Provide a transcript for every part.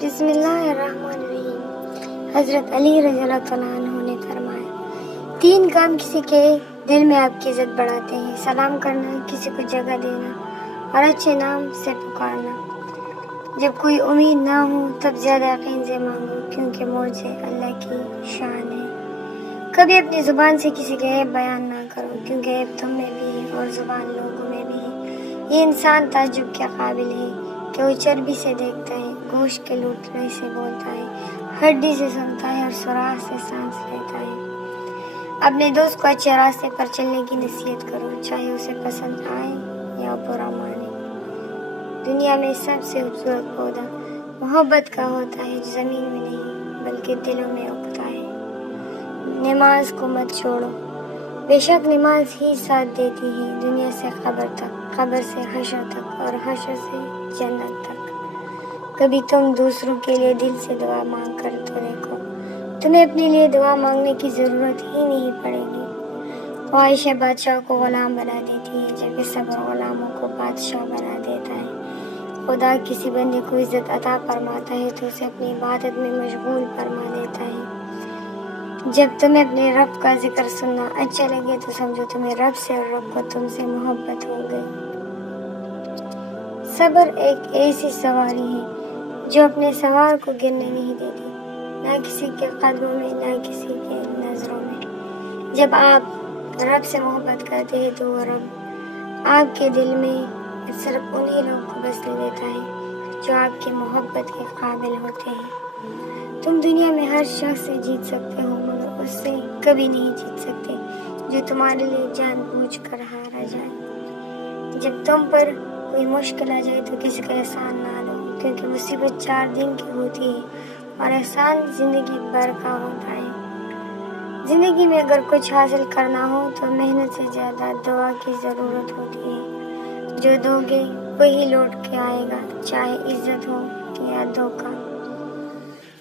بسم اللہ الرحمن الرحیم۔ حضرت علی رضی اللہ تعالیٰ عنہ نے فرمایا 3 کام کسی کے دل میں آپ کی عزت بڑھاتے ہیں: سلام کرنا، کسی کو جگہ دینا اور اچھے نام سے پکارنا۔ جب کوئی امید نہ ہو تب زیادہ یقین سے مانگو، کیونکہ معجزے اللہ کی شان ہے۔ کبھی اپنی زبان سے کسی کا عیب بیان نہ کرو، کیونکہ عیب تم میں بھی ہے اور زبان لوگوں میں بھی ہے۔ یہ انسان تعجب کے قابل ہے کہ وہ چربی سے دیکھتا ہے، گوشت کے لوٹنے سے بولتا ہے، ہڈی سے سنتا ہے اور سوراخ سے سانس لیتا ہے۔ اپنے دوست کو اچھے راستے پر چلنے کی نصیحت کرو، چاہے اسے پسند آئے یا برا مانے۔ دنیا میں سب سے خوبصورت پودا محبت کا ہوتا ہے، جو زمین میں نہیں بلکہ دلوں میں اگتا ہے۔ نماز کو مت چھوڑو، بے شک نماز ہی ساتھ دیتی ہے دنیا سے قبر تک، قبر سے حشر تک اور حشر سے جنت تک۔ کبھی تم دوسروں کے لیے دل سے دعا مانگ کر تو دیکھو، تمہیں اپنے لیے دعا مانگنے کی ضرورت ہی نہیں پڑے گی۔ خواہشیں بادشاہ کو غلام بنا دیتی ہے، جبکہ صبر غلاموں کو بادشاہ بنا دیتا ہے۔ خدا کسی بندے کو عزت عطا فرماتا ہے تو اسے اپنی عبادت میں مشغول فرما دیتا ہے۔ جب تمہیں اپنے رب کا ذکر سننا اچھا لگے تو سمجھو تمہیں رب سے اور رب کو تم سے محبت ہو گئی۔ صبر ایک ایسی سواری ہے جو اپنے سوار کو گرنے نہیں دیتی، نہ کسی کے قدموں میں نہ کسی کے نظروں میں۔ جب آپ رب سے محبت کرتے ہیں تو وہ رب آپ کے دل میں صرف انہی لوگوں کو بسنے دیتا ہے جو آپ کی محبت کے قابل ہوتے ہیں۔ تم دنیا میں ہر شخص سے جیت سکتے ہو، مگر اس سے کبھی نہیں جیت سکتے جو تمہارے لیے جان بوجھ کر ہارا جائے۔ جب تم پر کوئی مشکل آ جائے تو کسی کا احسان نہ لو، کیونکہ مصیبت 4 دن کی ہوتی ہے اور احسان زندگی بھر کا ہوتا ہے۔ زندگی میں اگر کچھ حاصل کرنا ہو تو محنت سے زیادہ دعا کی ضرورت ہوتی ہے۔ جو دو گے وہی لوٹ کے آئے گا، چاہے عزت ہو یا دھوکہ۔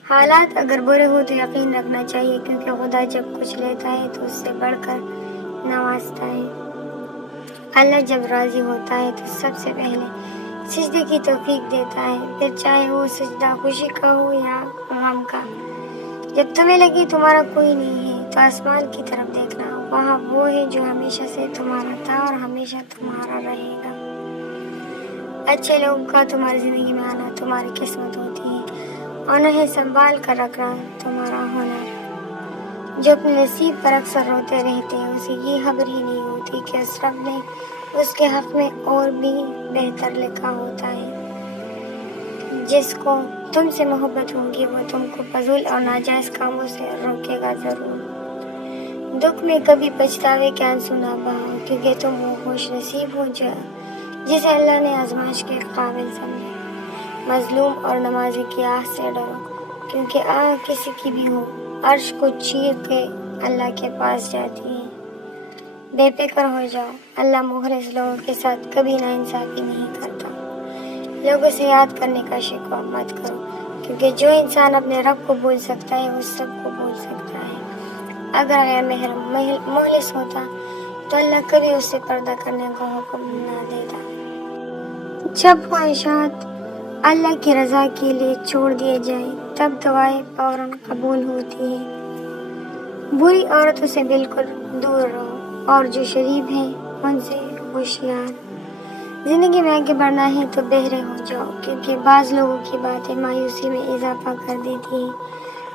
حالات اگر برے ہو تو یقین رکھنا چاہیے، کیونکہ خدا جب کچھ لیتا ہے تو اس سے بڑھ کر نوازتا ہے۔ اللہ جب راضی ہوتا ہے تو سب سے پہلے سجدے کی توفیق دیتا ہے، پھر چاہے وہ سجدہ خوشی کا ہو یا غم کا۔ جب تمہیں لگے تمہارا کوئی نہیں ہے تو آسمان کی طرف دیکھنا، وہاں وہ ہے جو ہمیشہ سے تمہارا تھا اور ہمیشہ تمہارا رہے گا۔ اچھے لوگوں کا تمہاری زندگی میں آنا تمہاری قسمت ہوتی ہے اور انہیں سنبھال کر رکھنا تمہارا ہنر۔ جو اپنے نصیب پر اکثر روتے رہتے ہیں اسے یہ خبر ہی نہیں ہوتی کہ اس رب نے اس کے حق میں اور بھی بہتر لکھا ہوتا ہے۔ جس کو تم سے محبت ہوگی وہ تم کو فضول اور ناجائز کاموں سے روکے گا ضرور۔ دکھ میں کبھی پچھتاوے کے آنسو نہ بہاؤ، کیونکہ تم وہ خوش نصیب ہو جسے اللہ نے آزمائش کے قابل سمجھا۔ مظلوم اور نمازی کی آہ سے ڈرو، کیونکہ آہ کسی کی بھی ہو عرش کو چیر کے اللہ کے پاس جاتی ہے۔ بے فکر ہو جاؤ، اللہ مخلص لوگوں کے ساتھ کبھی ناانصافی نہیں کرتا۔ لوگوں سے یاد کرنے کا شکوہ مت کرو، کیونکہ جو انسان اپنے رب کو بھول سکتا ہے وہ سب کو بھول سکتا ہے۔ اگر غیر محرم مخلص ہوتا تو اللہ کبھی اس سے پردہ کرنے کا حکم نہ دیتا۔ جب خواہشات اللہ کی رضا کے لیے چھوڑ دیے جائیں تب دعائیں فوراً قبول ہوتی ہیں۔ بری عورتوں سے بالکل دور رہو اور جو شریف ہیں ان سے ہوشیار۔ زندگی میں آگے بڑھنا ہے تو بہرے ہو جاؤ، کیونکہ بعض لوگوں کی باتیں مایوسی میں اضافہ کر دیتی ہیں۔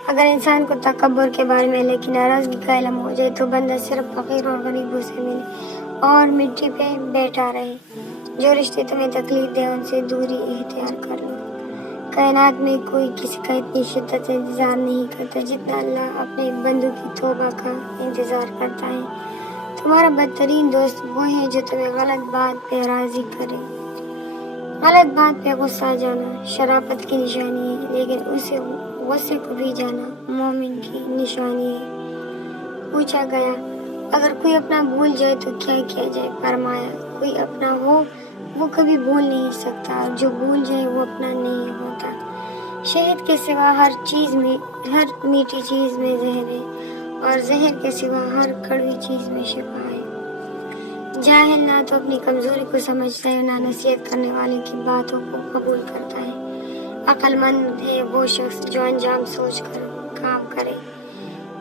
اگر انسان کو تکبر کے بارے میں اللہ کی ناراضگی کا علم ہو جائے تو بندہ صرف فقیر اور غریبوں سے ملے اور مٹی پہ بیٹھا رہے۔ جو رشتے تمہیں تکلیف دے ان سے دوری اختیار کر لو۔ کائنات میں کوئی کسی کا اتنی شدت سے انتظار نہیں کرتا جتنا اللہ اپنے بندوں کی توبہ کا انتظار کرتا ہے۔ تمہارا بدترین دوست وہ ہے جو تمہیں غلط بات پہ راضی کرے۔ غلط بات پہ غصہ آ جانا شرافت کی نشانی ہے، لیکن اسے غصے کو بھی جانا مومن کی نشانی ہے۔ پوچھا گیا اگر کوئی اپنا بھول جائے تو کیا کیا جائے؟ فرمایا کوئی اپنا ہو وہ کبھی بھول نہیں سکتا، اور جو بھول جائے وہ اپنا نہیں ہوتا۔ شہد کے سوا ہر میٹھی چیز میں زہر ہے، اور زہر کے سوا ہر کڑوی چیز میں شفا ہے۔ جاہل نہ تو اپنی کمزوری کو سمجھتا ہے، نہ نصیحت کرنے والے کی باتوں کو قبول کرتا ہے۔ عقل مند ہے وہ شخص جو انجام سوچ کر کام کرے۔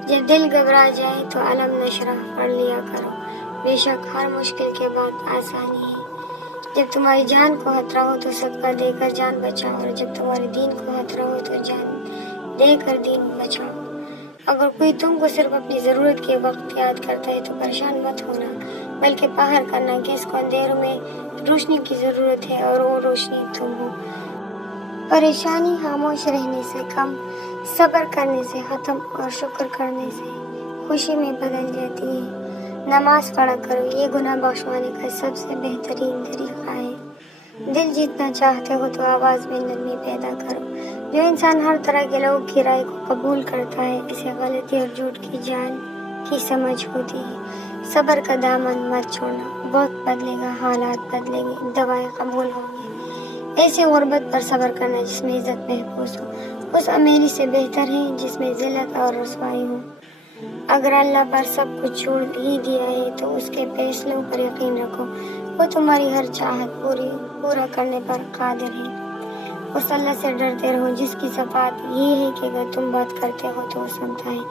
جب دل گھبرا جائے تو علم نشرح پڑھ لیا کرو، بے شک ہر مشکل کے بعد آسانی ہے۔ جب تمہاری جان کو خطرہ ہو تو صدقہ دے کر جان بچاؤ، اور جب تمہارے دین کو خطرہ ہو تو جان دے کر دین بچاؤ۔ اگر کوئی تم کو صرف اپنی ضرورت کے وقت یاد کرتا ہے تو پریشان مت ہونا، بلکہ فخر کرنا کہ اس کو اندھیروں میں روشنی کی ضرورت ہے اور وہ روشنی تم ہو۔ پریشانی خاموش رہنے سے کم، صبر کرنے سے ختم، اور شکر کرنے سے خوشی میں بدل جاتی ہے۔ نماز پڑھا کرو، یہ گناہ بخشوانے کا سب سے بہترین طریقہ ہے۔ دل جیتنا چاہتے ہو تو آواز میں نرمی پیدا کرو۔ جو انسان ہر طرح کے لوگوں کی رائے کو قبول کرتا ہے، اسے غلطی اور جھوٹ کی جان کی سمجھ ہوتی ہے۔ صبر کا دامن مت چھوڑنا، وقت بدلے گا، حالات بدلیں گے، دوائیں قبول ہوں گی۔ ایسے غربت پر صبر کرنا جس میں عزت محفوظ ہو، اس امیری سے بہتر ہے جس میں ذلت اور رسوائی ہو۔ اگر اللہ پر سب کچھ چھوڑ ہی دیا ہے تو اس کے فیصلوں پر یقین رکھو، وہ تمہاری ہر چاہت پورا کرنے پر قادر ہے۔ اس اللہ سے ڈرتے رہو جس کی صفات یہ ہے کہ اگر تم بات کرتے ہو تو وہ سنتا ہے،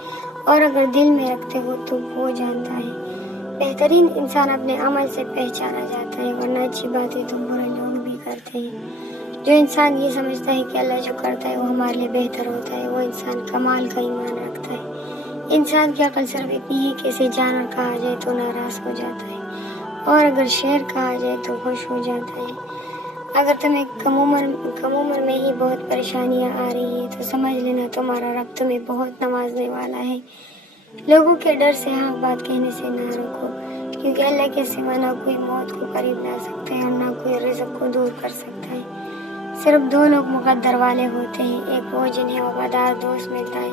اور اگر دل میں رکھتے ہو تو وہ جانتا ہے۔ بہترین انسان اپنے عمل سے پہچانا جاتا ہے، ورنہ اچھی باتیں تو برے لوگ بھی کرتے ہیں۔ جو انسان یہ سمجھتا ہے کہ اللہ جو کرتا ہے وہ ہمارے لیے بہتر ہوتا ہے، وہ انسان کمال کا ایمان رکھتا ہے۔ انسان کی عقل صرف اتنی ہے کہ اسے جانور کہا جائے تو ناراض ہو جاتا ہے، اور اگر شیر کہا جائے تو خوش ہو جاتا ہے۔ اگر تمہیں کم عمر میں ہی بہت پریشانیاں آ رہی ہیں تو سمجھ لینا تمہارا رب تمہیں بہت نوازنے والا ہے۔ لوگوں کے ڈر سے حق بات کہنے سے نہ رکو، کیونکہ اللہ کے سوا نہ کوئی موت کو قریب لا سکتا ہے اور نہ کوئی رزق کو دور کر سکتا ہے۔ صرف دو لوگ مقدر والے ہوتے ہیں، ایک وہ جنہیں وفادار دوست ملتا ہے،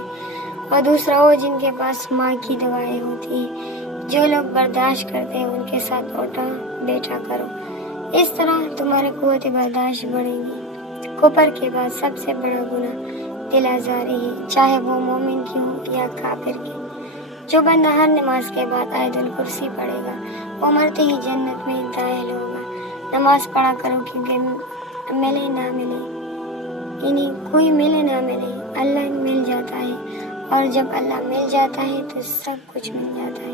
اور دوسرا وہ جن کے پاس ماں کی دعائیں ہوتی ہیں۔ جو لوگ برداشت کرتے ہیں ان کے ساتھ اٹھا بیٹھا کرو، اس طرح تمہاری قوت برداشت بڑھے گی۔ کفر کے بعد سب سے بڑا گناہ دل آزاری ہے، چاہے وہ مومن کی ہو یا کافر کی۔ جو بندہ ہر نماز کے بعد آیت الکرسی پڑھے گا وہ مرتے ہی جنت میں داخل ہوگا۔ نماز پڑھا کرو کیونکہ ملے نہ ملے، یعنی کوئی ملے نہ ملے، اللہ مل جاتا ہے، اور جب اللہ مل جاتا ہے تو سب کچھ مل جاتا ہے۔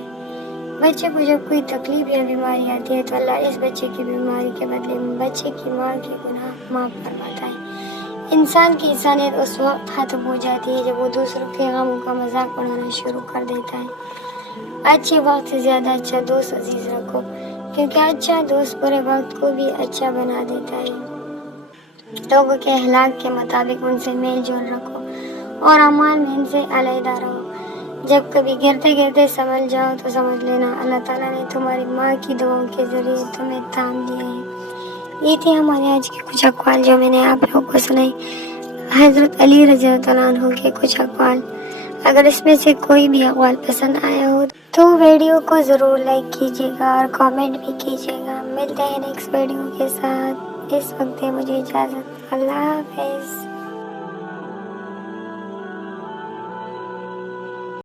بچے کو جب کوئی تکلیف یا بیماری آتی ہے تو اللہ اس بچے کی بیماری کے بدلے میں بچے کی ماں کے گناہ معاف فرماتا ہے۔ انسان کی انسانیت اس وقت ختم ہو جاتی ہے جب وہ دوسروں کے غموں کا مذاق اڑانا شروع کر دیتا ہے۔ اچھے وقت سے زیادہ اچھا دوست عزیز رکھو، کیونکہ اچھا دوست برے وقت کو بھی اچھا بنا دیتا ہے۔ لوگوں کے اخلاق کے مطابق ان سے میل جول رکھو، اور اعمال میں ان سے علیحدہ رہو۔ جب کبھی گرتے گرتے سنبھل جاؤ تو سمجھ لینا اللہ تعالیٰ نے تمہاری ماں کی دعاؤں کے ذریعے تمہیں تھام لیا ہے۔ یہ تھی ہمارے آج کے کچھ اقوال جو میں نے آپ لوگوں کو سنائی، حضرت علی رضی اللہ عنہ کے کچھ اقوال۔ اگر اس میں سے کوئی بھی اقوال پسند آیا ہو تو ویڈیو کو ضرور لائک کیجیے گا اور کامنٹ بھی کیجیے گا۔ ملتے ہیں نیکسٹ ویڈیو کے ساتھ، اس وقت مجھے اجازت، اللہ حافظ۔